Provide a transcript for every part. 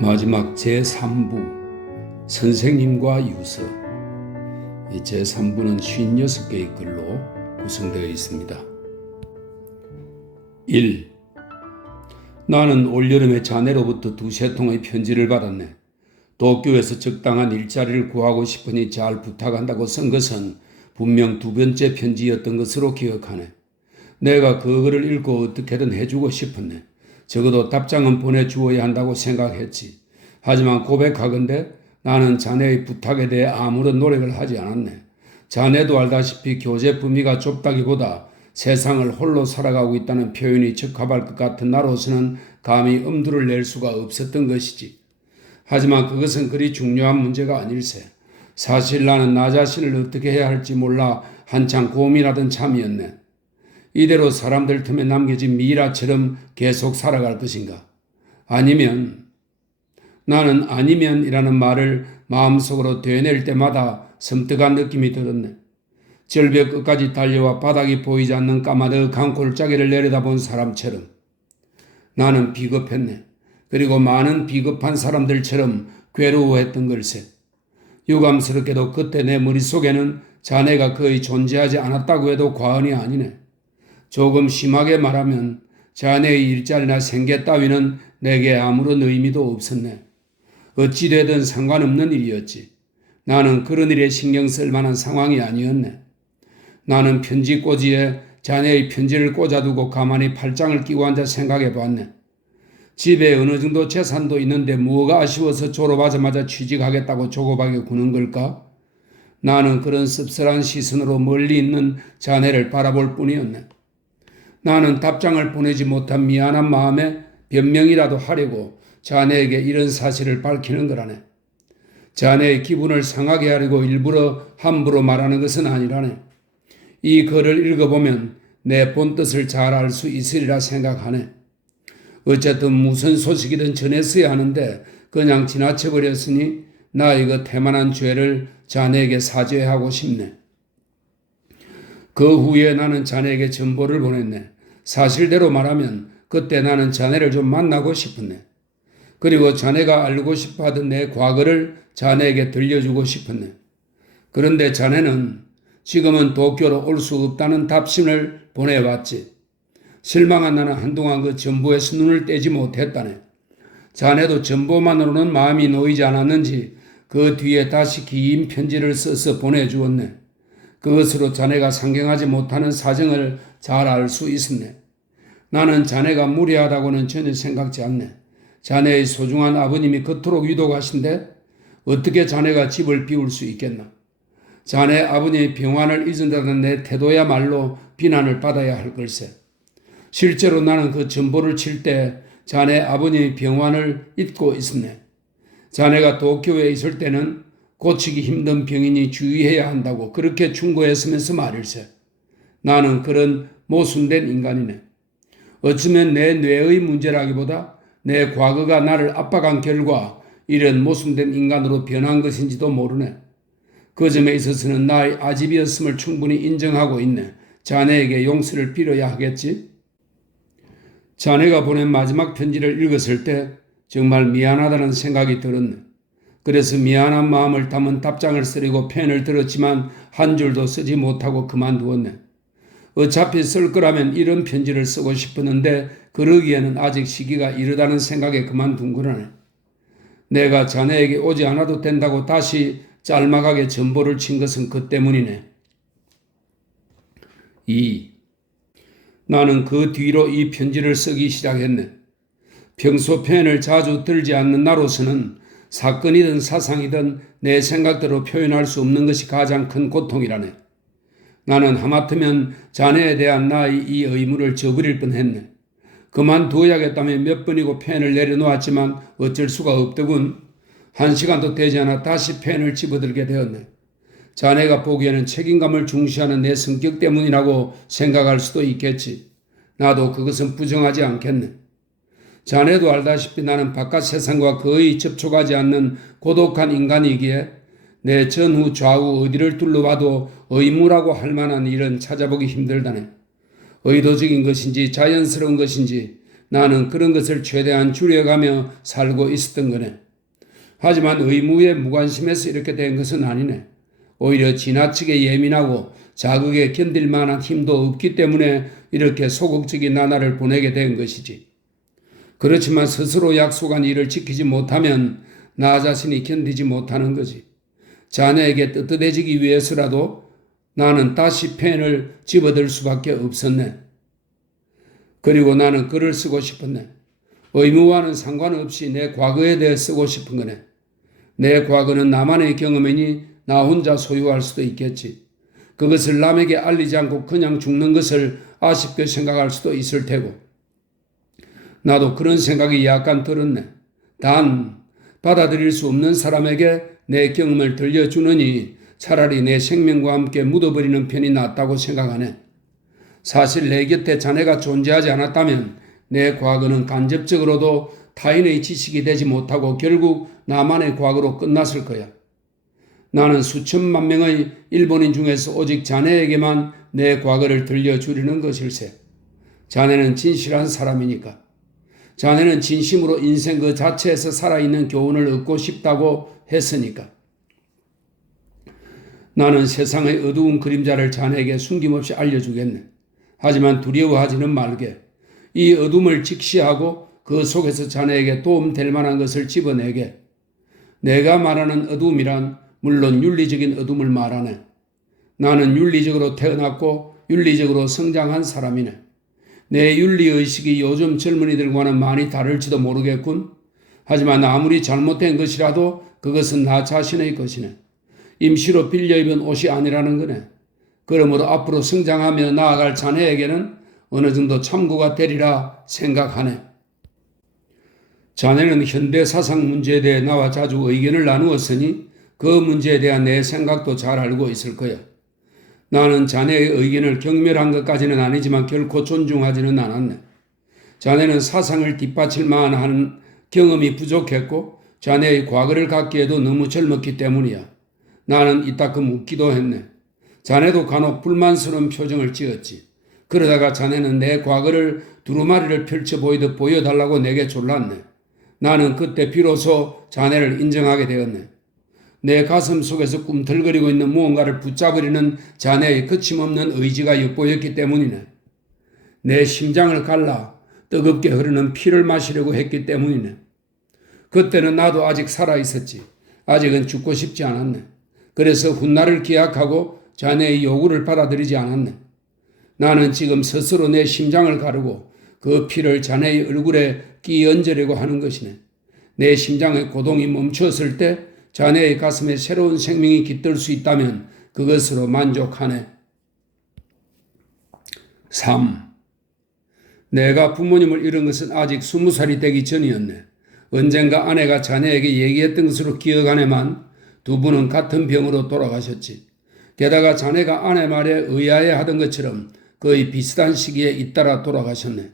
마지막 제3부 선생님과 유서. 이 제3부는 56개의 글로 구성되어 있습니다. 1. 나는 올여름에 자네로부터 2-3통의 편지를 받았네. 도쿄에서 적당한 일자리를 구하고 싶으니 잘 부탁한다고 쓴 것은 분명 2번째 편지였던 것으로 기억하네. 내가 그거를 읽고 어떻게든 해주고 싶었네. 적어도 답장은 보내주어야 한다고 생각했지. 하지만 고백하건대 나는 자네의 부탁에 대해 아무런 노력을 하지 않았네. 자네도 알다시피 교재 범위가 좁다기보다 세상을 홀로 살아가고 있다는 표현이 적합할 것 같은 나로서는 감히 엄두를 낼 수가 없었던 것이지. 하지만 그것은 그리 중요한 문제가 아닐세. 사실 나는 나 자신을 어떻게 해야 할지 몰라 한창 고민하던 참이었네. 이대로 사람들 틈에 남겨진 미라처럼 계속 살아갈 것인가? 나는 아니면이라는 말을 마음속으로 되뇌일 때마다 섬뜩한 느낌이 들었네. 절벽 끝까지 달려와 바닥이 보이지 않는 까마득한 골짜기를 내려다본 사람처럼 나는 비겁했네. 그리고 많은 비겁한 사람들처럼 괴로워했던 걸세. 유감스럽게도 그때 내 머릿속에는 자네가 거의 존재하지 않았다고 해도 과언이 아니네. 조금 심하게 말하면 자네의 일자리나 생계 따위는 내게 아무런 의미도 없었네. 어찌되든 상관없는 일이었지. 나는 그런 일에 신경 쓸 만한 상황이 아니었네. 나는 편지꽂이에 자네의 편지를 꽂아두고 가만히 팔짱을 끼고 앉아 생각해봤네. 집에 어느 정도 재산도 있는데 뭐가 아쉬워서 졸업하자마자 취직하겠다고 조급하게 구는 걸까? 나는 그런 씁쓸한 시선으로 멀리 있는 자네를 바라볼 뿐이었네. 나는 답장을 보내지 못한 미안한 마음에 변명이라도 하려고 자네에게 이런 사실을 밝히는 거라네. 자네의 기분을 상하게 하려고 일부러 함부로 말하는 것은 아니라네. 이 글을 읽어보면 내 본뜻을 잘 알 수 있으리라 생각하네. 어쨌든 무슨 소식이든 전했어야 하는데 그냥 지나쳐버렸으니 나의 그 태만한 죄를 자네에게 사죄하고 싶네. 그 후에 나는 자네에게 전보를 보냈네. 사실대로 말하면 그때 나는 자네를 좀 만나고 싶었네. 그리고 자네가 알고 싶어하던 내 과거를 자네에게 들려주고 싶었네. 그런데 자네는 지금은 도쿄로 올 수 없다는 답신을 보내왔지. 실망한 나는 한동안 그 전보에서 눈을 떼지 못했다네. 자네도 전보만으로는 마음이 놓이지 않았는지 그 뒤에 다시 긴 편지를 써서 보내주었네. 그것으로 자네가 상경하지 못하는 사정을 잘 알 수 있었네. 나는 자네가 무례하다고는 전혀 생각지 않네. 자네의 소중한 아버님이 그토록 위독하신데 어떻게 자네가 집을 비울 수 있겠나? 자네 아버님의 병환을 잊은다는 내 태도야말로 비난을 받아야 할 걸세. 실제로 나는 그 전보를 칠 때 자네 아버님의 병환을 잊고 있었네. 자네가 도쿄에 있을 때는 고치기 힘든 병이니 주의해야 한다고 그렇게 충고했으면서 말일세. 나는 그런 모순된 인간이네. 어쩌면 내 뇌의 문제라기보다 내 과거가 나를 압박한 결과 이런 모순된 인간으로 변한 것인지도 모르네. 그 점에 있어서는 나의 아집이었음을 충분히 인정하고 있네. 자네에게 용서를 빌어야 하겠지? 자네가 보낸 마지막 편지를 읽었을 때 정말 미안하다는 생각이 들었네. 그래서 미안한 마음을 담은 답장을 쓰려고 펜을 들었지만 한 줄도 쓰지 못하고 그만두었네. 어차피 쓸 거라면 이런 편지를 쓰고 싶었는데 그러기에는 아직 시기가 이르다는 생각에 그만둔 거라네. 내가 자네에게 오지 않아도 된다고 다시 짤막하게 전보를 친 것은 그 때문이네. 2. 나는 그 뒤로 이 편지를 쓰기 시작했네. 평소 펜을 자주 들지 않는 나로서는 사건이든 사상이든 내 생각대로 표현할 수 없는 것이 가장 큰 고통이라네. 나는 하마터면 자네에 대한 나의 이 의무를 저버릴 뻔했네. 그만두어야겠다며 몇 번이고 펜을 내려놓았지만 어쩔 수가 없더군. 1시간도 되지 않아 다시 펜을 집어들게 되었네. 자네가 보기에는 책임감을 중시하는 내 성격 때문이라고 생각할 수도 있겠지. 나도 그것은 부정하지 않겠네. 자네도 알다시피 나는 바깥 세상과 거의 접촉하지 않는 고독한 인간이기에 내 전후 좌우 어디를 둘러봐도 의무라고 할 만한 일은 찾아보기 힘들다네. 의도적인 것인지 자연스러운 것인지 나는 그런 것을 최대한 줄여가며 살고 있었던 거네. 하지만 의무에 무관심해서 이렇게 된 것은 아니네. 오히려 지나치게 예민하고 자극에 견딜 만한 힘도 없기 때문에 이렇게 소극적인 나날을 보내게 된 것이지. 그렇지만 스스로 약속한 일을 지키지 못하면 나 자신이 견디지 못하는 거지. 자네에게 뜨뜻해지기 위해서라도 나는 다시 펜을 집어들 수밖에 없었네. 그리고 나는 글을 쓰고 싶었네. 의무와는 상관없이 내 과거에 대해 쓰고 싶은 거네. 내 과거는 나만의 경험이니 나 혼자 소유할 수도 있겠지. 그것을 남에게 알리지 않고 그냥 죽는 것을 아쉽게 생각할 수도 있을 테고. 나도 그런 생각이 약간 들었네. 단 받아들일 수 없는 사람에게 내 경험을 들려주느니 차라리 내 생명과 함께 묻어버리는 편이 낫다고 생각하네. 사실 내 곁에 자네가 존재하지 않았다면 내 과거는 간접적으로도 타인의 지식이 되지 못하고 결국 나만의 과거로 끝났을 거야. 나는 수천만 명의 일본인 중에서 오직 자네에게만 내 과거를 들려주려는 것일세. 자네는 진실한 사람이니까. 자네는 진심으로 인생 그 자체에서 살아있는 교훈을 얻고 싶다고 했으니까. 나는 세상의 어두운 그림자를 자네에게 숨김없이 알려주겠네. 하지만 두려워하지는 말게. 이 어둠을 직시하고 그 속에서 자네에게 도움될 만한 것을 집어내게. 내가 말하는 어둠이란 물론 윤리적인 어둠을 말하네. 나는 윤리적으로 태어났고 윤리적으로 성장한 사람이네. 내 윤리의식이 요즘 젊은이들과는 많이 다를지도 모르겠군. 하지만 아무리 잘못된 것이라도 그것은 나 자신의 것이네. 임시로 빌려 입은 옷이 아니라는 거네. 그러므로 앞으로 성장하며 나아갈 자네에게는 어느 정도 참고가 되리라 생각하네. 자네는 현대 사상 문제에 대해 나와 자주 의견을 나누었으니 그 문제에 대한 내 생각도 잘 알고 있을 거야. 나는 자네의 의견을 경멸한 것까지는 아니지만 결코 존중하지는 않았네. 자네는 사상을 뒷받칠 만한 경험이 부족했고 자네의 과거를 갖기에도 너무 젊었기 때문이야. 나는 이따금 웃기도 했네. 자네도 간혹 불만스러운 표정을 지었지. 그러다가 자네는 내 과거를 두루마리를 펼쳐 보이듯 보여달라고 내게 졸랐네. 나는 그때 비로소 자네를 인정하게 되었네. 내 가슴 속에서 꿈틀거리고 있는 무언가를 붙잡으려는 자네의 거침없는 의지가 엿보였기 때문이네. 내 심장을 갈라 뜨겁게 흐르는 피를 마시려고 했기 때문이네. 그때는 나도 아직 살아있었지. 아직은 죽고 싶지 않았네. 그래서 훗날을 기약하고 자네의 요구를 받아들이지 않았네. 나는 지금 스스로 내 심장을 가르고 그 피를 자네의 얼굴에 끼얹으려고 하는 것이네. 내 심장의 고동이 멈추었을 때 자네의 가슴에 새로운 생명이 깃들 수 있다면 그것으로 만족하네. 3. 내가 부모님을 잃은 것은 아직 20살이 되기 전이었네. 언젠가 아내가 자네에게 얘기했던 것으로 기억하네만 두 분은 같은 병으로 돌아가셨지. 게다가 자네가 아내 말에 의아해 하던 것처럼 거의 비슷한 시기에 잇따라 돌아가셨네.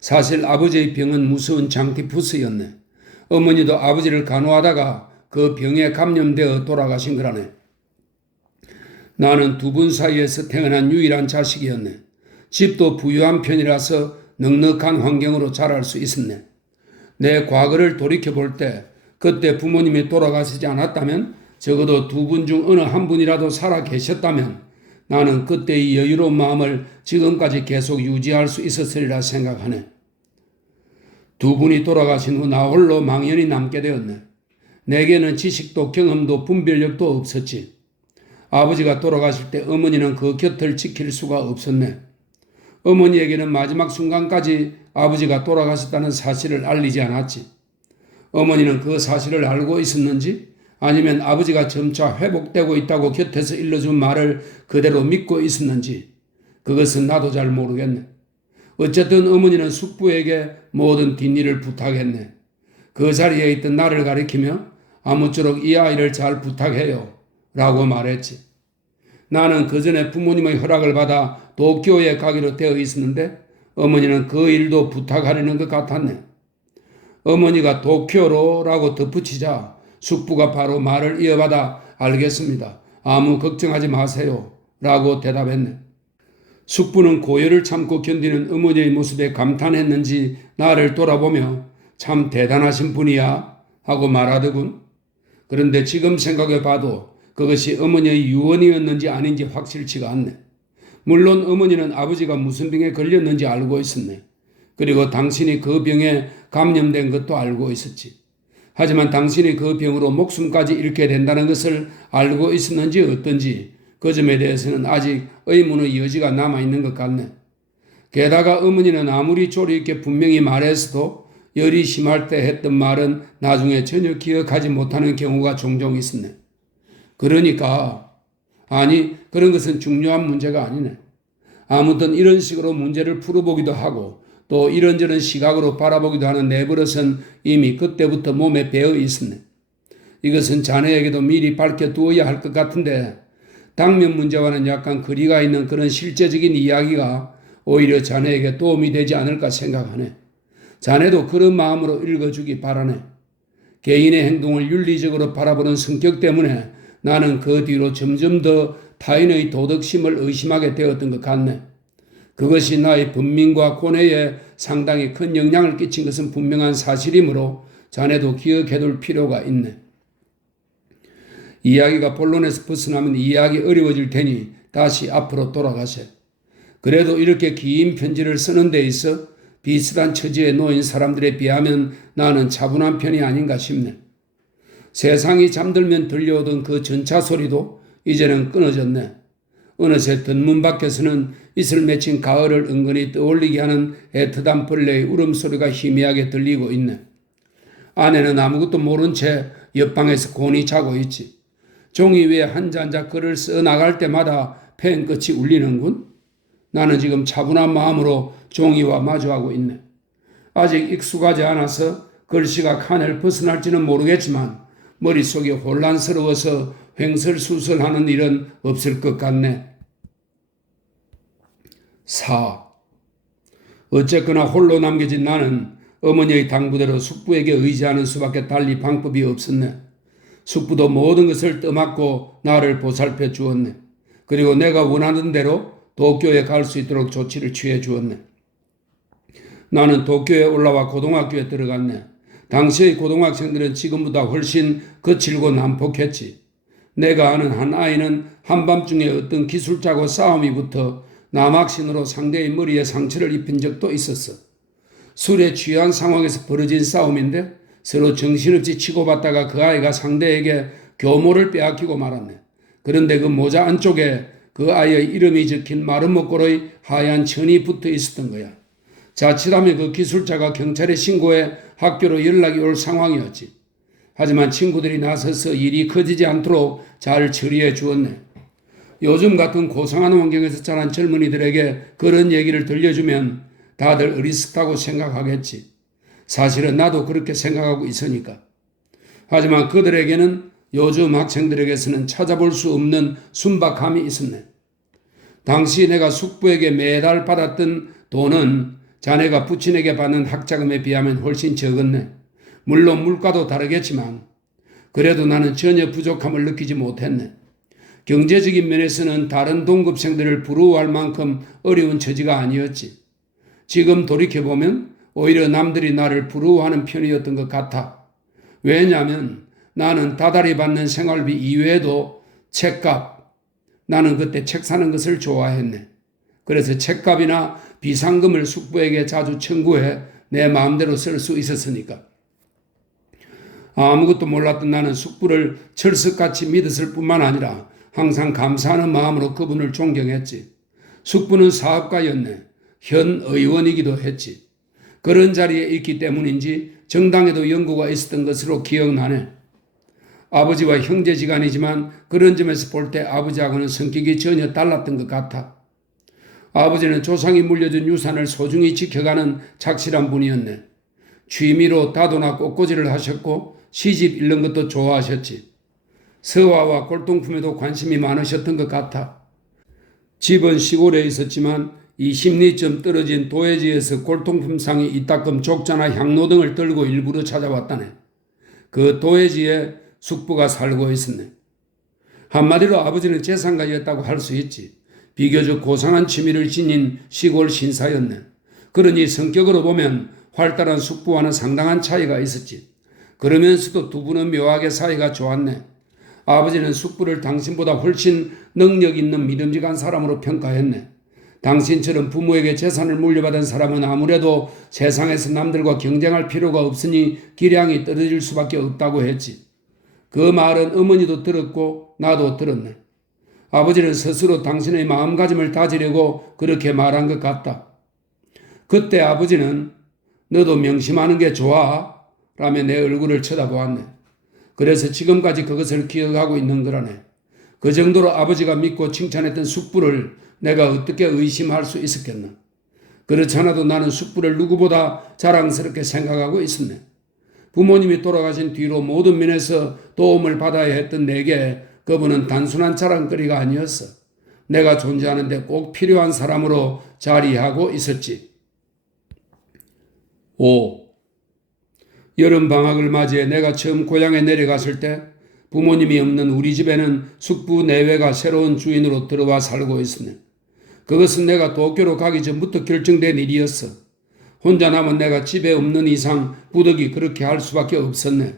사실 아버지의 병은 무서운 장티푸스였네. 어머니도 아버지를 간호하다가 그 병에 감염되어 돌아가신 거라네. 나는 두 분 사이에서 태어난 유일한 자식이었네. 집도 부유한 편이라서 넉넉한 환경으로 자랄 수 있었네. 내 과거를 돌이켜볼 때 그때 부모님이 돌아가시지 않았다면 적어도 두 분 중 어느 한 분이라도 살아 계셨다면 나는 그때의 여유로운 마음을 지금까지 계속 유지할 수 있었으리라 생각하네. 두 분이 돌아가신 후 나 홀로 망연히 남게 되었네. 내게는 지식도 경험도 분별력도 없었지. 아버지가 돌아가실 때 어머니는 그 곁을 지킬 수가 없었네. 어머니에게는 마지막 순간까지 아버지가 돌아가셨다는 사실을 알리지 않았지. 어머니는 그 사실을 알고 있었는지 아니면 아버지가 점차 회복되고 있다고 곁에서 일러준 말을 그대로 믿고 있었는지 그것은 나도 잘 모르겠네. 어쨌든 어머니는 숙부에게 모든 뒷일을 부탁했네. 그 자리에 있던 나를 가리키며 아무쪼록 이 아이를 잘 부탁해요 라고 말했지. 나는 그 전에 부모님의 허락을 받아 도쿄에 가기로 되어 있었는데 어머니는 그 일도 부탁하려는 것 같았네. 어머니가 도쿄로라고 덧붙이자 숙부가 바로 말을 이어받아 알겠습니다. 아무 걱정하지 마세요 라고 대답했네. 숙부는 고열을 참고 견디는 어머니의 모습에 감탄했는지 나를 돌아보며 참 대단하신 분이야 하고 말하더군. 그런데 지금 생각해 봐도 그것이 어머니의 유언이었는지 아닌지 확실치가 않네. 물론 어머니는 아버지가 무슨 병에 걸렸는지 알고 있었네. 그리고 당신이 그 병에 감염된 것도 알고 있었지. 하지만 당신이 그 병으로 목숨까지 잃게 된다는 것을 알고 있었는지 어떤지 그 점에 대해서는 아직 의문의 여지가 남아있는 것 같네. 게다가 어머니는 아무리 조리 있게 분명히 말했어도 열이 심할 때 했던 말은 나중에 전혀 기억하지 못하는 경우가 종종 있었네. 그러니까 아니 그런 것은 중요한 문제가 아니네. 아무튼 이런 식으로 문제를 풀어보기도 하고 또 이런저런 시각으로 바라보기도 하는 내 버릇은 이미 그때부터 몸에 배어 있었네. 이것은 자네에게도 미리 밝혀두어야 할 것 같은데 당면 문제와는 약간 거리가 있는 그런 실제적인 이야기가 오히려 자네에게 도움이 되지 않을까 생각하네. 자네도 그런 마음으로 읽어주기 바라네. 개인의 행동을 윤리적으로 바라보는 성격 때문에 나는 그 뒤로 점점 더 타인의 도덕심을 의심하게 되었던 것 같네. 그것이 나의 분민과 고뇌에 상당히 큰 영향을 끼친 것은 분명한 사실이므로 자네도 기억해둘 필요가 있네. 이야기가 본론에서 벗어나면 이해하기 어려워질 테니 다시 앞으로 돌아가세. 그래도 이렇게 긴 편지를 쓰는 데 있어 비슷한 처지에 놓인 사람들에 비하면 나는 차분한 편이 아닌가 싶네. 세상이 잠들면 들려오던 그 전차 소리도 이제는 끊어졌네. 어느새 덧문 밖에서는 이슬 맺힌 가을을 은근히 떠올리게 하는 애틋한 벌레의 울음소리가 희미하게 들리고 있네. 아내는 아무것도 모른 채 옆방에서 곤히 자고 있지. 종이 위에 한자 글을 써나갈 때마다 펜 끝이 울리는군. 나는 지금 차분한 마음으로 종이와 마주하고 있네. 아직 익숙하지 않아서 글씨가 칸을 벗어날지는 모르겠지만 머릿속이 혼란스러워서 횡설수설하는 일은 없을 것 같네. 4. 어쨌거나 홀로 남겨진 나는 어머니의 당부대로 숙부에게 의지하는 수밖에 달리 방법이 없었네. 숙부도 모든 것을 떠맡고 나를 보살펴 주었네. 그리고 내가 원하는 대로 도쿄에 갈 수 있도록 조치를 취해 주었네. 나는 도쿄에 올라와 고등학교에 들어갔네. 당시의 고등학생들은 지금보다 훨씬 거칠고 난폭했지. 내가 아는 한 아이는 한밤중에 어떤 기술자고 싸움이 붙어 남학신으로 상대의 머리에 상처를 입힌 적도 있었어. 술에 취한 상황에서 벌어진 싸움인데 서로 정신없이 치고받다가 그 아이가 상대에게 교모를 빼앗기고 말았네. 그런데 그 모자 안쪽에 그 아이의 이름이 적힌 마른 목걸이의 하얀 천이 붙어 있었던 거야. 자칫하면 그 기술자가 경찰에 신고해 학교로 연락이 올 상황이었지. 하지만 친구들이 나서서 일이 커지지 않도록 잘 처리해 주었네. 요즘 같은 고상한 환경에서 자란 젊은이들에게 그런 얘기를 들려주면 다들 어리석다고 생각하겠지. 사실은 나도 그렇게 생각하고 있으니까. 하지만 그들에게는 요즘 학생들에게서는 찾아볼 수 없는 순박함이 있었네. 당시 내가 숙부에게 매달 받았던 돈은 자네가 부친에게 받는 학자금에 비하면 훨씬 적었네. 물론 물가도 다르겠지만 그래도 나는 전혀 부족함을 느끼지 못했네. 경제적인 면에서는 다른 동급생들을 부러워할 만큼 어려운 처지가 아니었지. 지금 돌이켜보면 오히려 남들이 나를 부러워하는 편이었던 것 같아. 왜냐하면 나는 다달이 받는 생활비 이외에도 책값, 나는 그때 책 사는 것을 좋아했네. 그래서 책값이나 비상금을 숙부에게 자주 청구해 내 마음대로 쓸 수 있었으니까. 아무것도 몰랐던 나는 숙부를 철석같이 믿었을 뿐만 아니라 항상 감사하는 마음으로 그분을 존경했지. 숙부는 사업가였네. 현 의원이기도 했지. 그런 자리에 있기 때문인지 정당에도 연고가 있었던 것으로 기억나네. 아버지와 형제지간이지만 그런 점에서 볼 때 아버지하고는 성격이 전혀 달랐던 것 같아. 아버지는 조상이 물려준 유산을 소중히 지켜가는 착실한 분이었네. 취미로 다도나 꽃꽂이를 하셨고 시집 읽는 것도 좋아하셨지. 서화와 골동품에도 관심이 많으셨던 것 같아. 집은 시골에 있었지만 이 10리쯤 떨어진 도해지에서 골동품상이 이따금 족자나 향로 등을 들고 일부러 찾아왔다네. 그 도해지에 숙부가 살고 있었네. 한마디로 아버지는 재산가였다고 할 수 있지. 비교적 고상한 취미를 지닌 시골 신사였네. 그러니 성격으로 보면 활달한 숙부와는 상당한 차이가 있었지. 그러면서도 두 분은 묘하게 사이가 좋았네. 아버지는 숙부를 당신보다 훨씬 능력 있는 믿음직한 사람으로 평가했네. 당신처럼 부모에게 재산을 물려받은 사람은 아무래도 세상에서 남들과 경쟁할 필요가 없으니 기량이 떨어질 수밖에 없다고 했지. 그 말은 어머니도 들었고 나도 들었네. 아버지는 스스로 당신의 마음가짐을 다지려고 그렇게 말한 것 같다. 그때 아버지는 너도 명심하는 게 좋아 라며 내 얼굴을 쳐다보았네. 그래서 지금까지 그것을 기억하고 있는 거라네. 그 정도로 아버지가 믿고 칭찬했던 숙부를 내가 어떻게 의심할 수 있었겠나. 그렇지 않아도 나는 숙부를 누구보다 자랑스럽게 생각하고 있었네. 부모님이 돌아가신 뒤로 모든 면에서 도움을 받아야 했던 내게 그분은 단순한 자랑거리가 아니었어. 내가 존재하는데 꼭 필요한 사람으로 자리하고 있었지. 5. 여름방학을 맞이해 내가 처음 고향에 내려갔을 때 부모님이 없는 우리 집에는 숙부 내외가 새로운 주인으로 들어와 살고 있었네. 그것은 내가 도쿄로 가기 전부터 결정된 일이었어. 혼자 남은 내가 집에 없는 이상 부득이 그렇게 할 수밖에 없었네.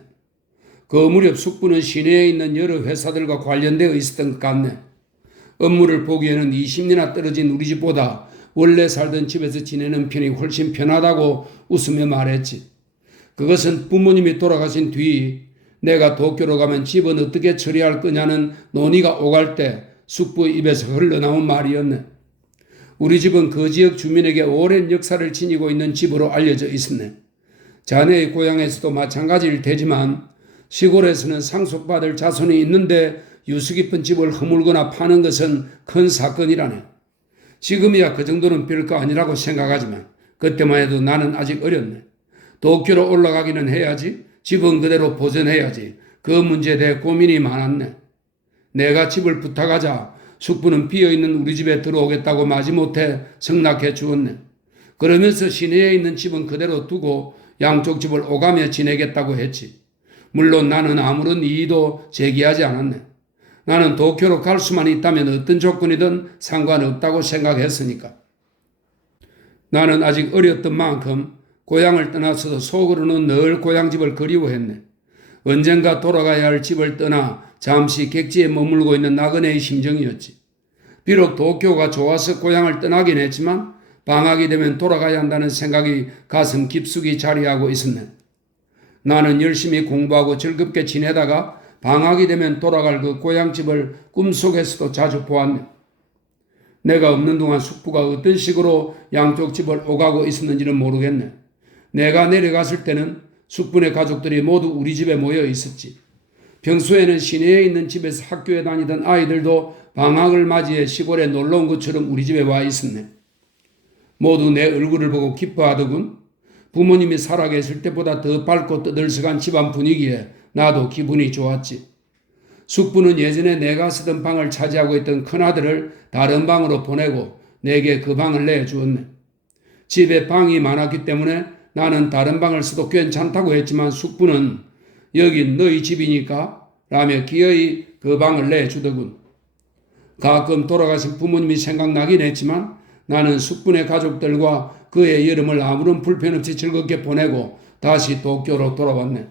그 무렵 숙부는 시내에 있는 여러 회사들과 관련되어 있었던 것 같네. 업무를 보기에는 20리나 떨어진 우리 집보다 원래 살던 집에서 지내는 편이 훨씬 편하다고 웃으며 말했지. 그것은 부모님이 돌아가신 뒤 내가 도쿄로 가면 집은 어떻게 처리할 거냐는 논의가 오갈 때 숙부 입에서 흘러나온 말이었네. 우리 집은 그 지역 주민에게 오랜 역사를 지니고 있는 집으로 알려져 있었네. 자네의 고향에서도 마찬가지일 테지만 시골에서는 상속받을 자손이 있는데 유수 깊은 집을 허물거나 파는 것은 큰 사건이라네. 지금이야 그 정도는 별거 아니라고 생각하지만 그때만 해도 나는 아직 어렸네. 도쿄로 올라가기는 해야지. 집은 그대로 보존해야지. 그 문제에 대해 고민이 많았네. 내가 집을 부탁하자 숙부는 비어있는 우리 집에 들어오겠다고 마지못해 승낙해 주었네. 그러면서 시내에 있는 집은 그대로 두고 양쪽 집을 오가며 지내겠다고 했지. 물론 나는 아무런 이의도 제기하지 않았네. 나는 도쿄로 갈 수만 있다면 어떤 조건이든 상관없다고 생각했으니까. 나는 아직 어렸던 만큼 고향을 떠나서도 속으로는 늘 고향집을 그리워했네. 언젠가 돌아가야 할 집을 떠나 잠시 객지에 머물고 있는 나그네의 심정이었지. 비록 도쿄가 좋아서 고향을 떠나긴 했지만 방학이 되면 돌아가야 한다는 생각이 가슴 깊숙이 자리하고 있었네. 나는 열심히 공부하고 즐겁게 지내다가 방학이 되면 돌아갈 그 고향집을 꿈속에서도 자주 보았네. 내가 없는 동안 숙부가 어떤 식으로 양쪽 집을 오가고 있었는지는 모르겠네. 내가 내려갔을 때는 숙부네 가족들이 모두 우리 집에 모여 있었지. 평소에는 시내에 있는 집에서 학교에 다니던 아이들도 방학을 맞이해 시골에 놀러 온 것처럼 우리 집에 와 있었네. 모두 내 얼굴을 보고 기뻐하더군. 부모님이 살아계실 때보다 더 밝고 떠들썩한 집안 분위기에 나도 기분이 좋았지. 숙부는 예전에 내가 쓰던 방을 차지하고 있던 큰아들을 다른 방으로 보내고 내게 그 방을 내주었네. 집에 방이 많았기 때문에 나는 다른 방을 써도 괜찮다고 했지만 숙부는 여긴 너희 집이니까 라며 기어이 그 방을 내주더군. 가끔 돌아가신 부모님이 생각나긴 했지만 나는 숙부네 가족들과 그의 여름을 아무런 불편 없이 즐겁게 보내고 다시 도쿄로 돌아왔네.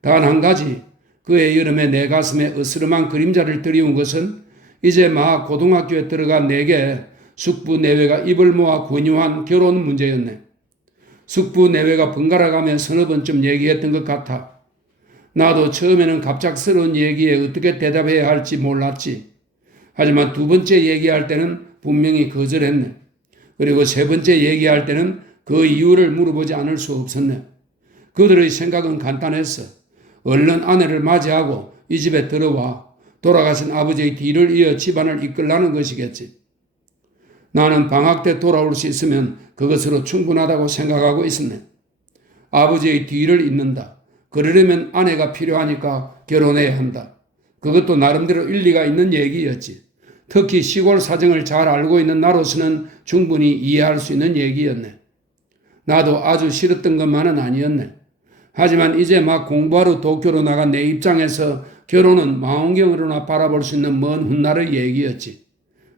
단 한 가지 그의 여름에 내 가슴에 으스름한 그림자를 드리운 것은 이제 막 고등학교에 들어간 내게 숙부 내외가 입을 모아 권유한 결혼 문제였네. 숙부 내외가 번갈아가며 서너 번쯤 얘기했던 것 같아. 나도 처음에는 갑작스러운 얘기에 어떻게 대답해야 할지 몰랐지. 하지만 두 번째 얘기할 때는 분명히 거절했네. 그리고 세 번째 얘기할 때는 그 이유를 물어보지 않을 수 없었네. 그들의 생각은 간단했어. 얼른 아내를 맞이하고 이 집에 들어와 돌아가신 아버지의 뒤를 이어 집안을 이끌라는 것이겠지. 나는 방학 때 돌아올 수 있으면 그것으로 충분하다고 생각하고 있었네. 아버지의 뒤를 잇는다. 그러려면 아내가 필요하니까 결혼해야 한다. 그것도 나름대로 일리가 있는 얘기였지. 특히 시골 사정을 잘 알고 있는 나로서는 충분히 이해할 수 있는 얘기였네. 나도 아주 싫었던 것만은 아니었네. 하지만 이제 막 공부하러 도쿄로 나간 내 입장에서 결혼은 망원경으로나 바라볼 수 있는 먼 훗날의 얘기였지.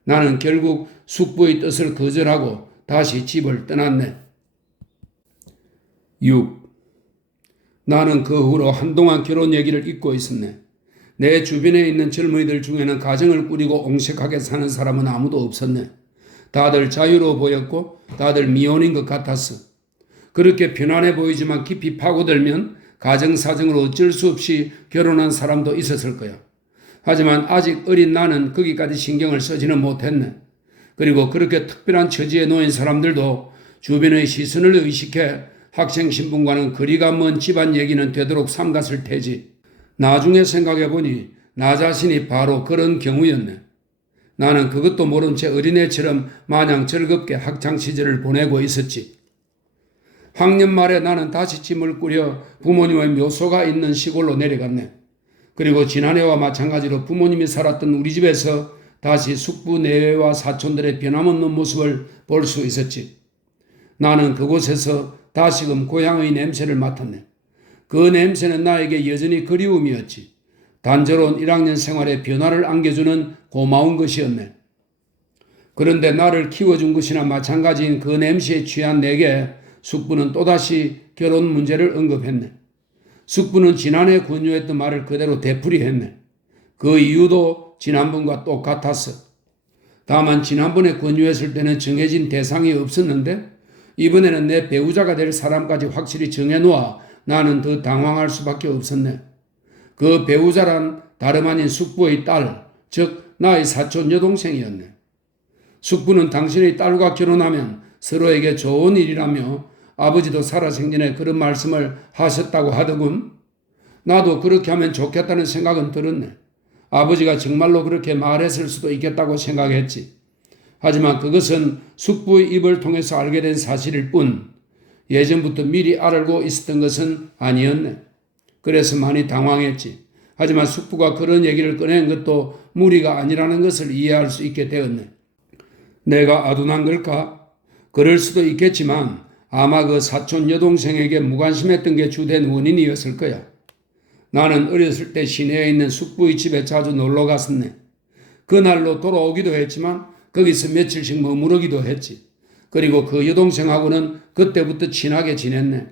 나는 결국 숙부의 뜻을 거절하고 다시 집을 떠났네. 6. 나는 그 후로 한동안 결혼 얘기를 잊고 있었네. 내 주변에 있는 젊은이들 중에는 가정을 꾸리고 옹색하게 사는 사람은 아무도 없었네. 다들 자유로워 보였고 다들 미혼인 것 같았어. 그렇게 편안해 보이지만 깊이 파고들면 가정사정으로 어쩔 수 없이 결혼한 사람도 있었을 거야. 하지만 아직 어린 나는 거기까지 신경을 쓰지는 못했네. 그리고 그렇게 특별한 처지에 놓인 사람들도 주변의 시선을 의식해 학생 신분과는 거리가 먼 집안 얘기는 되도록 삼갔을 테지. 나중에 생각해보니 나 자신이 바로 그런 경우였네. 나는 그것도 모른 채 어린애처럼 마냥 즐겁게 학창시절을 보내고 있었지. 학년 말에 나는 다시 짐을 꾸려 부모님의 묘소가 있는 시골로 내려갔네. 그리고 지난해와 마찬가지로 부모님이 살았던 우리 집에서 다시 숙부 내외와 사촌들의 변함없는 모습을 볼 수 있었지. 나는 그곳에서 다시금 고향의 냄새를 맡았네. 그 냄새는 나에게 여전히 그리움이었지. 단조로운 1학년 생활에 변화를 안겨주는 고마운 것이었네. 그런데 나를 키워준 것이나 마찬가지인 그 냄새에 취한 내게 숙부는 또다시 결혼 문제를 언급했네. 숙부는 지난해 권유했던 말을 그대로 되풀이했네. 그 이유도 지난번과 똑같았어. 다만 지난번에 권유했을 때는 정해진 대상이 없었는데 이번에는 내 배우자가 될 사람까지 확실히 정해놓아 나는 더 당황할 수밖에 없었네. 그 배우자란 다름 아닌 숙부의 딸, 즉 나의 사촌 여동생이었네. 숙부는 당신의 딸과 결혼하면 서로에게 좋은 일이라며 아버지도 살아생전에 그런 말씀을 하셨다고 하더군. 나도 그렇게 하면 좋겠다는 생각은 들었네. 아버지가 정말로 그렇게 말했을 수도 있겠다고 생각했지. 하지만 그것은 숙부의 입을 통해서 알게 된 사실일 뿐 예전부터 미리 알고 있었던 것은 아니었네. 그래서 많이 당황했지. 하지만 숙부가 그런 얘기를 꺼낸 것도 무리가 아니라는 것을 이해할 수 있게 되었네. 내가 아둔한 걸까? 그럴 수도 있겠지만 아마 그 사촌 여동생에게 무관심했던 게 주된 원인이었을 거야. 나는 어렸을 때 시내에 있는 숙부의 집에 자주 놀러 갔었네. 그날로 돌아오기도 했지만 거기서 며칠씩 머무르기도 했지. 그리고 그 여동생하고는 그때부터 친하게 지냈네.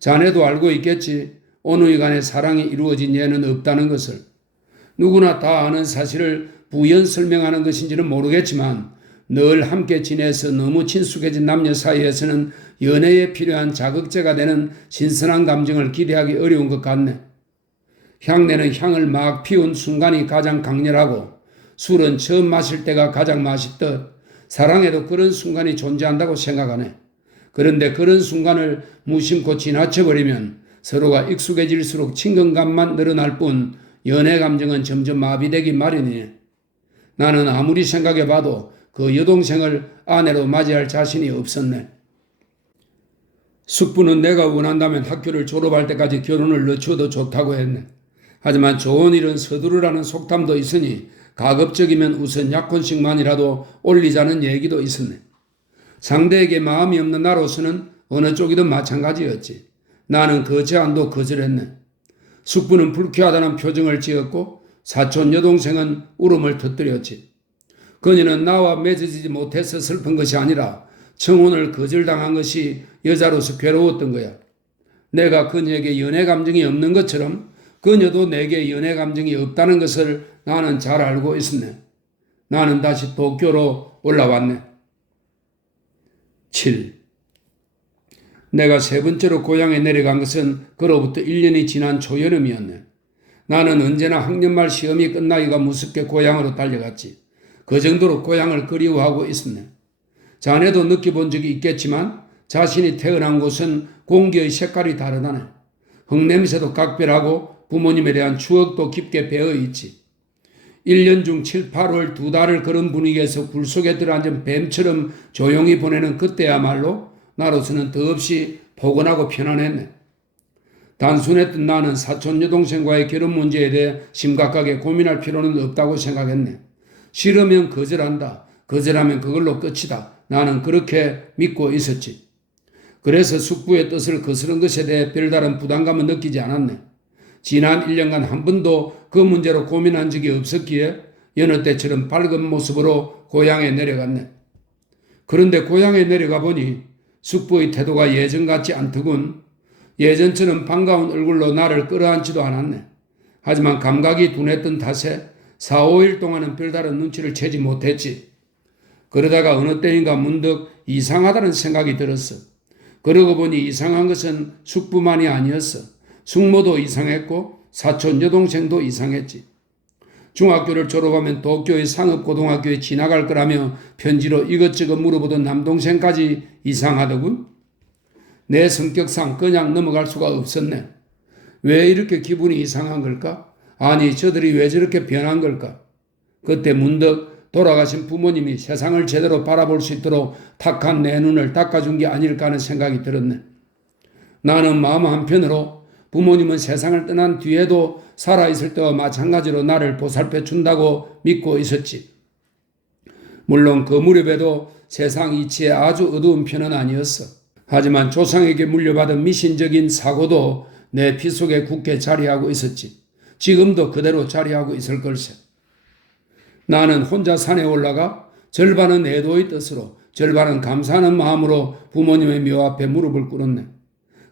자네도 알고 있겠지. 어느 이간의 사랑이 이루어진 예는 없다는 것을. 누구나 다 아는 사실을 부연 설명하는 것인지는 모르겠지만 늘 함께 지내서 너무 친숙해진 남녀 사이에서는 연애에 필요한 자극제가 되는 신선한 감정을 기대하기 어려운 것 같네. 향내는 향을 막 피운 순간이 가장 강렬하고 술은 처음 마실 때가 가장 맛있듯 사랑에도 그런 순간이 존재한다고 생각하네. 그런데 그런 순간을 무심코 지나쳐버리면 서로가 익숙해질수록 친근감만 늘어날 뿐 연애 감정은 점점 마비되기 마련이네. 나는 아무리 생각해봐도 그 여동생을 아내로 맞이할 자신이 없었네. 숙부는 내가 원한다면 학교를 졸업할 때까지 결혼을 늦춰도 좋다고 했네. 하지만 좋은 일은 서두르라는 속담도 있으니 가급적이면 우선 약혼식만이라도 올리자는 얘기도 있었네. 상대에게 마음이 없는 나로서는 어느 쪽이든 마찬가지였지. 나는 그 제안도 거절했네. 숙부는 불쾌하다는 표정을 지었고 사촌 여동생은 울음을 터뜨렸지. 그녀는 나와 맺어지지 못해서 슬픈 것이 아니라 청혼을 거절당한 것이 여자로서 괴로웠던 거야. 내가 그녀에게 연애 감정이 없는 것처럼 그녀도 내게 연애 감정이 없다는 것을 나는 잘 알고 있었네. 나는 다시 도쿄로 올라왔네. 7. 내가 세 번째로 고향에 내려간 것은 그로부터 1년이 지난 초여름이었네. 나는 언제나 학년 말 시험이 끝나기가 무섭게 고향으로 달려갔지. 그 정도로 고향을 그리워하고 있었네. 자네도 느껴본 적이 있겠지만 자신이 태어난 곳은 공기의 색깔이 다르다네. 흙냄새도 각별하고 부모님에 대한 추억도 깊게 배어있지. 1년 중 7, 8월 2달을 그런 분위기에서 굴 속에 들어앉은 뱀처럼 조용히 보내는 그때야말로 나로서는 더없이 포근하고 편안했네. 단순했던 나는 사촌 여동생과의 결혼 문제에 대해 심각하게 고민할 필요는 없다고 생각했네. 싫으면 거절한다. 거절하면 그걸로 끝이다. 나는 그렇게 믿고 있었지. 그래서 숙부의 뜻을 거스른 것에 대해 별다른 부담감은 느끼지 않았네. 지난 1년간 한 번도 그 문제로 고민한 적이 없었기에 여느 때처럼 밝은 모습으로 고향에 내려갔네. 그런데 고향에 내려가 보니 숙부의 태도가 예전 같지 않더군. 예전처럼 반가운 얼굴로 나를 끌어안지도 않았네. 하지만 감각이 둔했던 탓에 4, 5일 동안은 별다른 눈치를 채지 못했지. 그러다가 어느 때인가 문득 이상하다는 생각이 들었어. 그러고 보니 이상한 것은 숙부만이 아니었어. 숙모도 이상했고 사촌 여동생도 이상했지. 중학교를 졸업하면 도쿄의 상업고등학교에 진학할 거라며 편지로 이것저것 물어보던 남동생까지 이상하더군. 내 성격상 그냥 넘어갈 수가 없었네. 왜 이렇게 기분이 이상한 걸까? 아니, 저들이 왜 저렇게 변한 걸까? 그때 문득 돌아가신 부모님이 세상을 제대로 바라볼 수 있도록 탁한 내 눈을 닦아준 게 아닐까 하는 생각이 들었네. 나는 마음 한편으로 부모님은 세상을 떠난 뒤에도 살아있을 때와 마찬가지로 나를 보살펴 준다고 믿고 있었지. 물론 그 무렵에도 세상 이치에 아주 어두운 편은 아니었어. 하지만 조상에게 물려받은 미신적인 사고도 내 피 속에 굳게 자리하고 있었지. 지금도 그대로 자리하고 있을 걸세. 나는 혼자 산에 올라가 절반은 애도의 뜻으로 절반은 감사하는 마음으로 부모님의 묘 앞에 무릎을 꿇었네.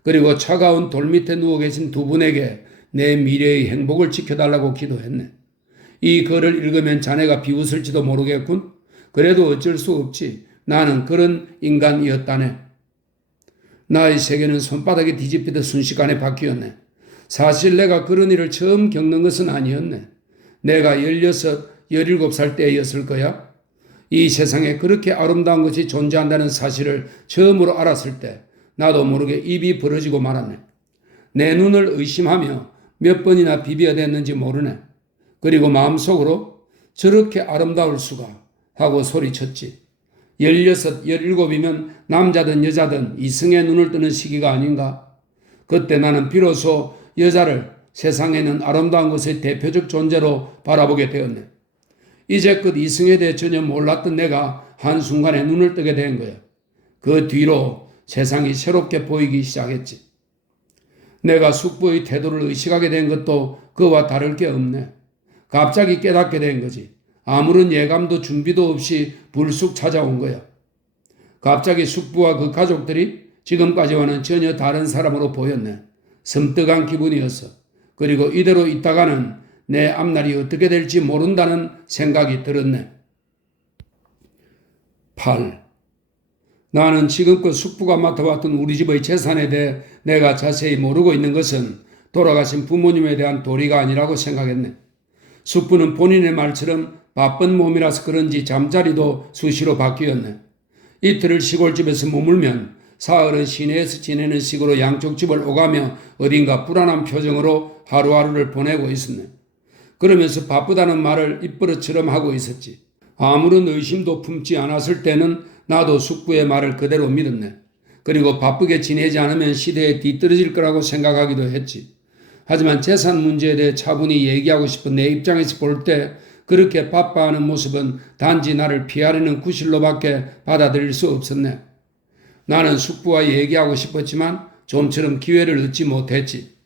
그리고 차가운 돌 밑에 누워 계신 두 분에게 내 미래의 행복을 지켜달라고 기도했네. 이 글을 읽으면 자네가 비웃을지도 모르겠군. 그래도 어쩔 수 없지. 나는 그런 인간이었다네. 나의 세계는 손바닥에 뒤집히듯 순식간에 바뀌었네. 사실 내가 그런 일을 처음 겪는 것은 아니었네. 내가 16, 17살 때였을 거야. 이 세상에 그렇게 아름다운 것이 존재한다는 사실을 처음으로 알았을 때 나도 모르게 입이 벌어지고 말았네. 내 눈을 의심하며 몇 번이나 비벼댔는지 모르네. 그리고 마음속으로 저렇게 아름다울 수가 하고 소리쳤지. 16, 17이면 남자든 여자든 이승에 눈을 뜨는 시기가 아닌가? 그때 나는 비로소 여자를 세상에는 아름다운 것의 대표적 존재로 바라보게 되었네. 이제껏 이승에 대해 전혀 몰랐던 내가 한순간에 눈을 뜨게 된 거야. 그 뒤로 세상이 새롭게 보이기 시작했지. 내가 숙부의 태도를 의식하게 된 것도 그와 다를 게 없네. 갑자기 깨닫게 된 거지. 아무런 예감도 준비도 없이 불쑥 찾아온 거야. 갑자기 숙부와 그 가족들이 지금까지와는 전혀 다른 사람으로 보였네. 섬뜩한 기분이었어. 그리고 이대로 있다가는 내 앞날이 어떻게 될지 모른다는 생각이 들었네. 8. 나는 지금껏 숙부가 맡아왔던 우리 집의 재산에 대해 내가 자세히 모르고 있는 것은 돌아가신 부모님에 대한 도리가 아니라고 생각했네. 숙부는 본인의 말처럼 바쁜 몸이라서 그런지 잠자리도 수시로 바뀌었네. 이틀을 시골집에서 머물면 사흘은 시내에서 지내는 식으로 양쪽 집을 오가며 어딘가 불안한 표정으로 하루하루를 보내고 있었네. 그러면서 바쁘다는 말을 입버릇처럼 하고 있었지. 아무런 의심도 품지 않았을 때는 나도 숙부의 말을 그대로 믿었네. 그리고 바쁘게 지내지 않으면 시대에 뒤떨어질 거라고 생각하기도 했지. 하지만 재산 문제에 대해 차분히 얘기하고 싶은 내 입장에서 볼 때 그렇게 바빠하는 모습은 단지 나를 피하려는 구실로밖에 받아들일 수 없었네. 나는 숙부와 얘기하고 싶었지만 좀처럼 기회를 얻지 못했지.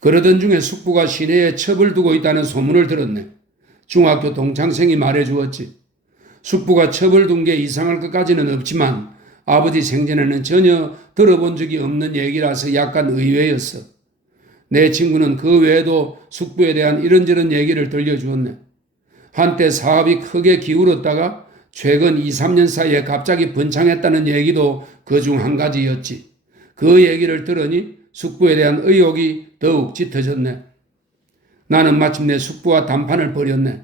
그러던 중에 숙부가 시내에 첩을 두고 있다는 소문을 들었네. 중학교 동창생이 말해주었지. 숙부가 첩을 둔 게 이상할 것까지는 없지만 아버지 생전에는 전혀 들어본 적이 없는 얘기라서 약간 의외였어. 내 친구는 그 외에도 숙부에 대한 이런저런 얘기를 들려주었네. 한때 사업이 크게 기울었다가 최근 2, 3년 사이에 갑자기 번창했다는 얘기도 그 중 한 가지였지. 그 얘기를 들으니 숙부에 대한 의혹이 더욱 짙어졌네. 나는 마침내 숙부와 담판을 벌였네.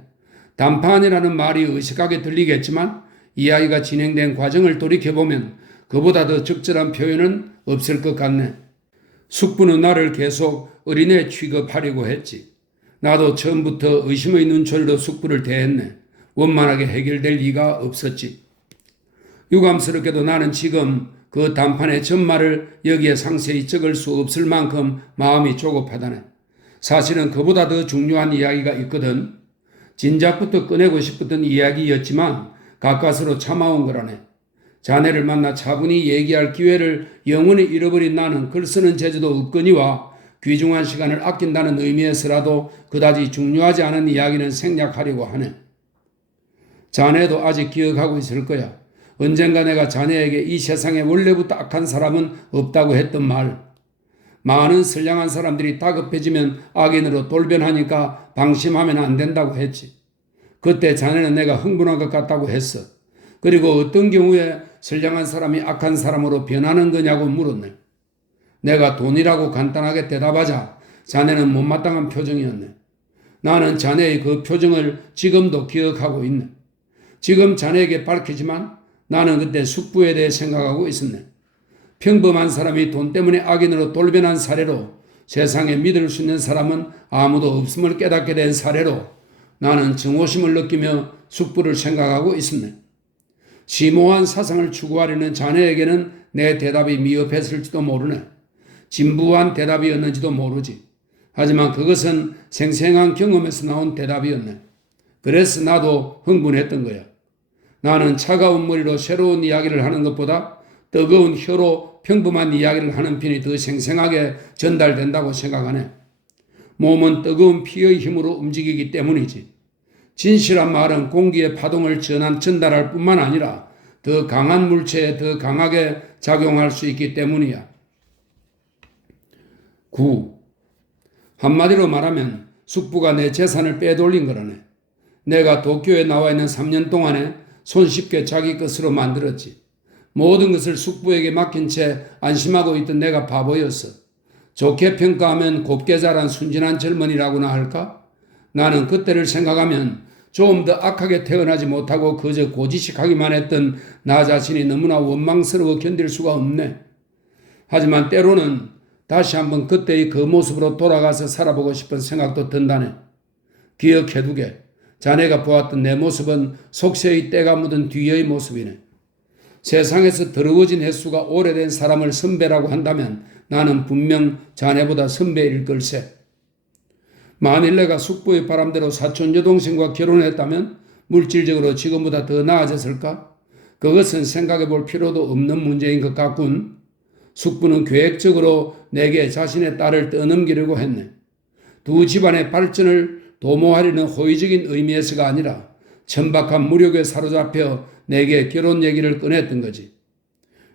담판이라는 말이 어색하게 들리겠지만 이야기가 진행된 과정을 돌이켜보면 그보다 더 적절한 표현은 없을 것 같네. 숙부는 나를 계속 어린애 취급하려고 했지. 나도 처음부터 의심의 눈초리로 숙부를 대했네. 원만하게 해결될 리가 없었지. 유감스럽게도 나는 지금 그 담판의 전말을 여기에 상세히 적을 수 없을 만큼 마음이 조급하다네. 사실은 그보다 더 중요한 이야기가 있거든. 진작부터 꺼내고 싶었던 이야기였지만 가까스로 참아온 거라네. 자네를 만나 차분히 얘기할 기회를 영원히 잃어버린 나는 글 쓰는 재주도 없거니와 귀중한 시간을 아낀다는 의미에서라도 그다지 중요하지 않은 이야기는 생략하려고 하네. 자네도 아직 기억하고 있을 거야. 언젠가 내가 자네에게 이 세상에 원래부터 악한 사람은 없다고 했던 말. 많은 선량한 사람들이 다급해지면 악인으로 돌변하니까 방심하면 안 된다고 했지. 그때 자네는 내가 흥분한 것 같다고 했어. 그리고 어떤 경우에 선량한 사람이 악한 사람으로 변하는 거냐고 물었네. 내가 돈이라고 간단하게 대답하자 자네는 못마땅한 표정이었네. 나는 자네의 그 표정을 지금도 기억하고 있네. 지금 자네에게 밝히지만 나는 그때 숙부에 대해 생각하고 있었네. 평범한 사람이 돈 때문에 악인으로 돌변한 사례로 세상에 믿을 수 있는 사람은 아무도 없음을 깨닫게 된 사례로 나는 증오심을 느끼며 숙부를 생각하고 있었네. 심오한 사상을 추구하려는 자네에게는 내 대답이 미흡했을지도 모르네. 진부한 대답이었는지도 모르지. 하지만 그것은 생생한 경험에서 나온 대답이었네. 그래서 나도 흥분했던 거야. 나는 차가운 머리로 새로운 이야기를 하는 것보다 뜨거운 혀로 평범한 이야기를 하는 편이 더 생생하게 전달된다고 생각하네. 몸은 뜨거운 피의 힘으로 움직이기 때문이지. 진실한 말은 공기의 파동을 전달할 뿐만 아니라 더 강한 물체에 더 강하게 작용할 수 있기 때문이야. 9. 한마디로 말하면 숙부가 내 재산을 빼돌린 거라네. 내가 도쿄에 나와 있는 3년 동안에 손쉽게 자기 것으로 만들었지. 모든 것을 숙부에게 맡긴 채 안심하고 있던 내가 바보였어. 좋게 평가하면 곱게 자란 순진한 젊은이라고나 할까? 나는 그때를 생각하면 좀 더 악하게 태어나지 못하고 그저 고지식하기만 했던 나 자신이 너무나 원망스러워 견딜 수가 없네. 하지만 때로는 다시 한번 그때의 그 모습으로 돌아가서 살아보고 싶은 생각도 든다네. 기억해두게. 자네가 보았던 내 모습은 속세의 때가 묻은 뒤의 모습이네. 세상에서 더러워진 횟수가 오래된 사람을 선배라고 한다면 나는 분명 자네보다 선배일 걸세. 만일 내가 숙부의 바람대로 사촌 여동생과 결혼했다면 물질적으로 지금보다 더 나아졌을까? 그것은 생각해 볼 필요도 없는 문제인 것 같군. 숙부는 계획적으로 내게 자신의 딸을 떠넘기려고 했네. 두 집안의 발전을 도모하려는 호의적인 의미에서가 아니라 천박한 무력에 사로잡혀 내게 결혼 얘기를 꺼냈던 거지.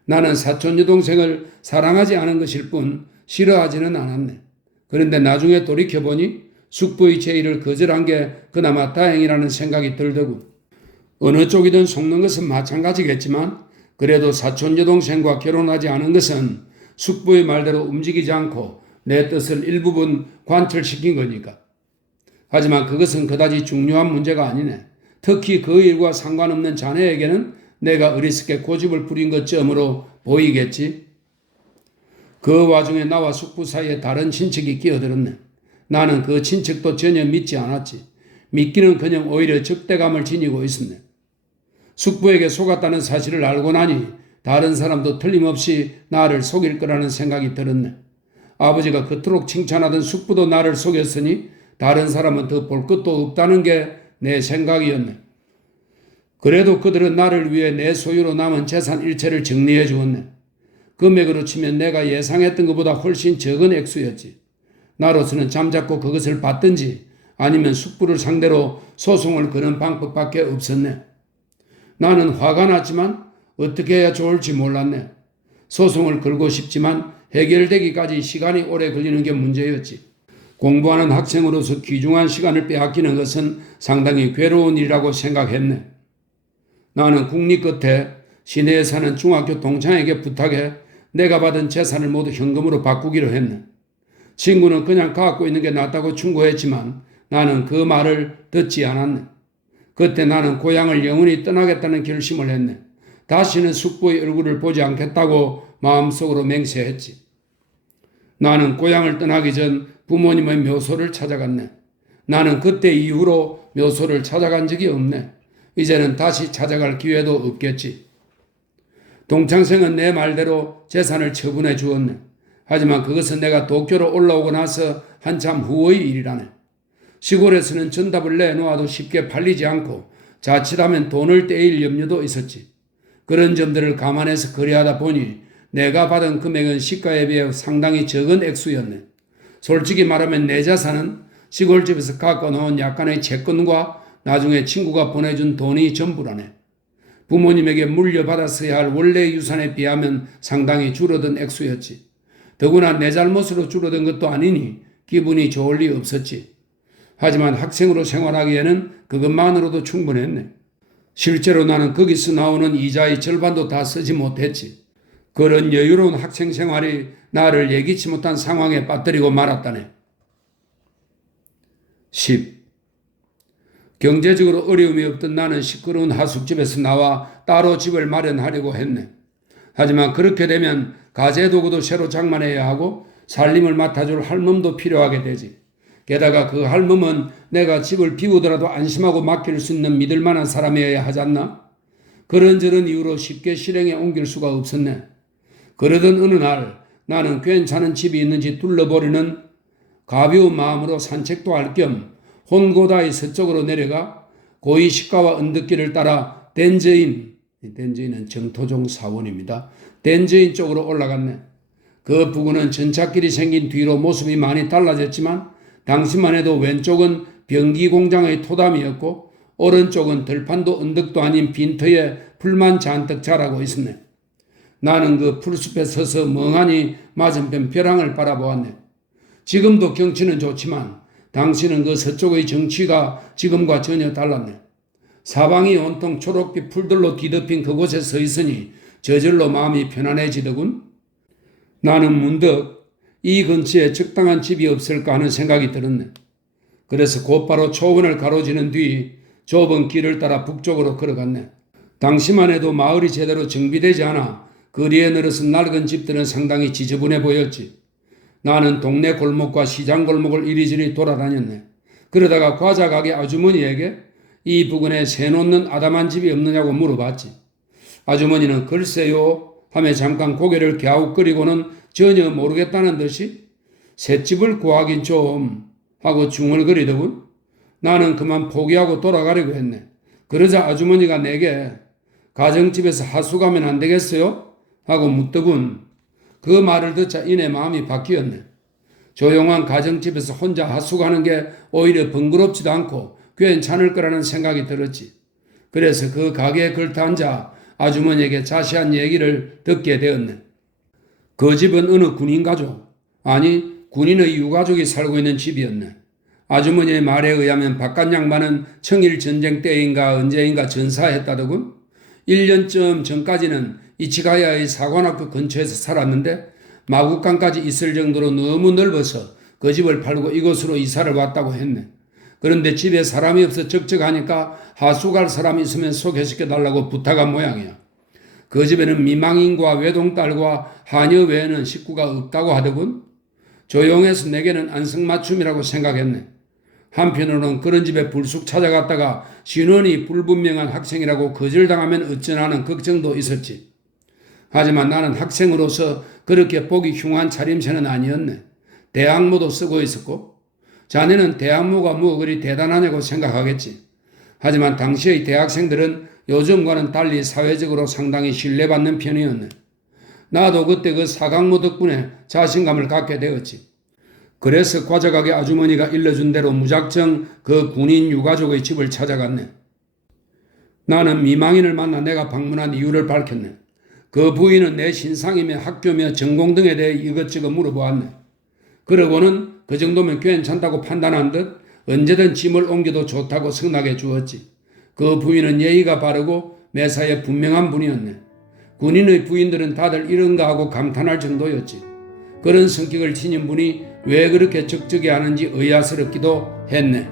나는 사촌 여동생을 사랑하지 않은 것일 뿐 싫어하지는 않았네. 그런데 나중에 돌이켜보니 숙부의 제의를 거절한 게 그나마 다행이라는 생각이 들더군. 어느 쪽이든 속는 것은 마찬가지겠지만 그래도 사촌 여동생과 결혼하지 않은 것은 숙부의 말대로 움직이지 않고 내 뜻을 일부분 관철시킨 거니까. 하지만 그것은 그다지 중요한 문제가 아니네. 특히 그 일과 상관없는 자네에게는 내가 어리석게 고집을 부린 것쯤으로 보이겠지. 그 와중에 나와 숙부 사이에 다른 친척이 끼어들었네. 나는 그 친척도 전혀 믿지 않았지. 믿기는커녕 오히려 적대감을 지니고 있었네. 숙부에게 속았다는 사실을 알고 나니 다른 사람도 틀림없이 나를 속일 거라는 생각이 들었네. 아버지가 그토록 칭찬하던 숙부도 나를 속였으니 다른 사람은 더 볼 것도 없다는 게 내 생각이었네. 그래도 그들은 나를 위해 내 소유로 남은 재산 일체를 정리해 주었네. 금액으로 치면 내가 예상했던 것보다 훨씬 적은 액수였지. 나로서는 잠자코 그것을 받든지 아니면 숙부를 상대로 소송을 거는 방법밖에 없었네. 나는 화가 났지만 어떻게 해야 좋을지 몰랐네. 소송을 걸고 싶지만 해결되기까지 시간이 오래 걸리는 게 문제였지. 공부하는 학생으로서 귀중한 시간을 빼앗기는 것은 상당히 괴로운 일이라고 생각했네. 나는 국리 끝에 시내에 사는 중학교 동창에게 부탁해 내가 받은 재산을 모두 현금으로 바꾸기로 했네. 친구는 그냥 갖고 있는 게 낫다고 충고했지만 나는 그 말을 듣지 않았네. 그때 나는 고향을 영원히 떠나겠다는 결심을 했네. 다시는 숙부의 얼굴을 보지 않겠다고 마음속으로 맹세했지. 나는 고향을 떠나기 전 부모님의 묘소를 찾아갔네. 나는 그때 이후로 묘소를 찾아간 적이 없네. 이제는 다시 찾아갈 기회도 없겠지. 동창생은 내 말대로 재산을 처분해 주었네. 하지만 그것은 내가 도쿄로 올라오고 나서 한참 후의 일이라네. 시골에서는 전답을 내놓아도 쉽게 팔리지 않고 자칫하면 돈을 떼일 염려도 있었지. 그런 점들을 감안해서 거래하다 보니 내가 받은 금액은 시가에 비해 상당히 적은 액수였네. 솔직히 말하면 내 자산은 시골집에서 깎아놓은 약간의 채권과 나중에 친구가 보내준 돈이 전부라네. 부모님에게 물려받았어야 할 원래 유산에 비하면 상당히 줄어든 액수였지. 더구나 내 잘못으로 줄어든 것도 아니니 기분이 좋을 리 없었지. 하지만 학생으로 생활하기에는 그것만으로도 충분했네. 실제로 나는 거기서 나오는 이자의 절반도 다 쓰지 못했지. 그런 여유로운 학생 생활이 나를 예기치 못한 상황에 빠뜨리고 말았다네. 10. 경제적으로 어려움이 없던 나는 시끄러운 하숙집에서 나와 따로 집을 마련하려고 했네. 하지만 그렇게 되면 가재도구도 새로 장만해야 하고 살림을 맡아줄 할멈도 필요하게 되지. 게다가 그 할멈은 내가 집을 비우더라도 안심하고 맡길 수 있는 믿을 만한 사람이어야 하지 않나? 그런저런 이유로 쉽게 실행에 옮길 수가 없었네. 그러던 어느 날 나는 괜찮은 집이 있는지 둘러보려는 가벼운 마음으로 산책도 할 겸 혼고다이 서쪽으로 내려가 고이 시가와 언덕길을 따라 덴저인은 정토종 사원입니다. 덴저인 쪽으로 올라갔네. 그 부근은 전찻길이 생긴 뒤로 모습이 많이 달라졌지만 당시만 해도 왼쪽은 병기 공장의 토담이었고 오른쪽은 들판도 언덕도 아닌 빈터에 풀만 잔뜩 자라고 있었네. 나는 그 풀숲에 서서 멍하니 맞은편 벼랑을 바라보았네. 지금도 경치는 좋지만 당시는 그 서쪽의 정취가 지금과 전혀 달랐네. 사방이 온통 초록빛 풀들로 뒤덮인 그곳에 서 있으니 저절로 마음이 편안해지더군. 나는 문득 이 근처에 적당한 집이 없을까 하는 생각이 들었네. 그래서 곧바로 초원을 가로지른 뒤 좁은 길을 따라 북쪽으로 걸어갔네. 당시만 해도 마을이 제대로 정비되지 않아 거리에 늘어선 낡은 집들은 상당히 지저분해 보였지. 나는 동네 골목과 시장 골목을 이리저리 돌아다녔네. 그러다가 과자 가게 아주머니에게 이 부근에 새 놓는 아담한 집이 없느냐고 물어봤지. 아주머니는 글쎄요 하며 잠깐 고개를 갸웃거리고는 전혀 모르겠다는 듯이 셋집을 구하긴 좀 하고 중얼거리더군. 나는 그만 포기하고 돌아가려고 했네. 그러자 아주머니가 내게 가정집에서 하숙하면 안 되겠어요? 하고 묻더군. 그 말을 듣자 이내 마음이 바뀌었네. 조용한 가정집에서 혼자 하숙하는 게 오히려 번거롭지도 않고 괜찮을 거라는 생각이 들었지. 그래서 그 가게에 걸터앉아 아주머니에게 자세한 얘기를 듣게 되었네. 그 집은 어느 군인 가족, 아니 군인의 유가족이 살고 있는 집이었네. 아주머니의 말에 의하면 바깥 양반은 청일 전쟁 때인가 언제인가 전사했다더군. 1년쯤 전까지는 이치가야의 사관학교 근처에서 살았는데 마국간까지 있을 정도로 너무 넓어서 그 집을 팔고 이곳으로 이사를 왔다고 했네. 그런데 집에 사람이 없어 적적하니까 하숙할 사람이 있으면 소개시켜달라고 부탁한 모양이야. 그 집에는 미망인과 외동딸과 하녀 외에는 식구가 없다고 하더군. 조용해서 내게는 안성맞춤이라고 생각했네. 한편으로는 그런 집에 불쑥 찾아갔다가 신원이 불분명한 학생이라고 거절당하면 어쩌나는 걱정도 있었지. 하지만 나는 학생으로서 그렇게 보기 흉한 차림새는 아니었네. 대학모도 쓰고 있었고 자네는 대학모가 뭐 그리 대단하냐고 생각하겠지. 하지만 당시의 대학생들은 요즘과는 달리 사회적으로 상당히 신뢰받는 편이었네. 나도 그때 그 사각모 덕분에 자신감을 갖게 되었지. 그래서 과자가게 아주머니가 일러준 대로 무작정 그 군인 유가족의 집을 찾아갔네. 나는 미망인을 만나 내가 방문한 이유를 밝혔네. 그 부인은 내 신상이며 학교며 전공 등에 대해 이것저것 물어보았네. 그러고는 그 정도면 괜찮다고 판단한 듯 언제든 짐을 옮겨도 좋다고 승낙해 주었지. 그 부인은 예의가 바르고 매사에 분명한 분이었네. 군인의 부인들은 다들 이런가 하고 감탄할 정도였지. 그런 성격을 지닌 분이 왜 그렇게 적적해 하는지 의아스럽기도 했네.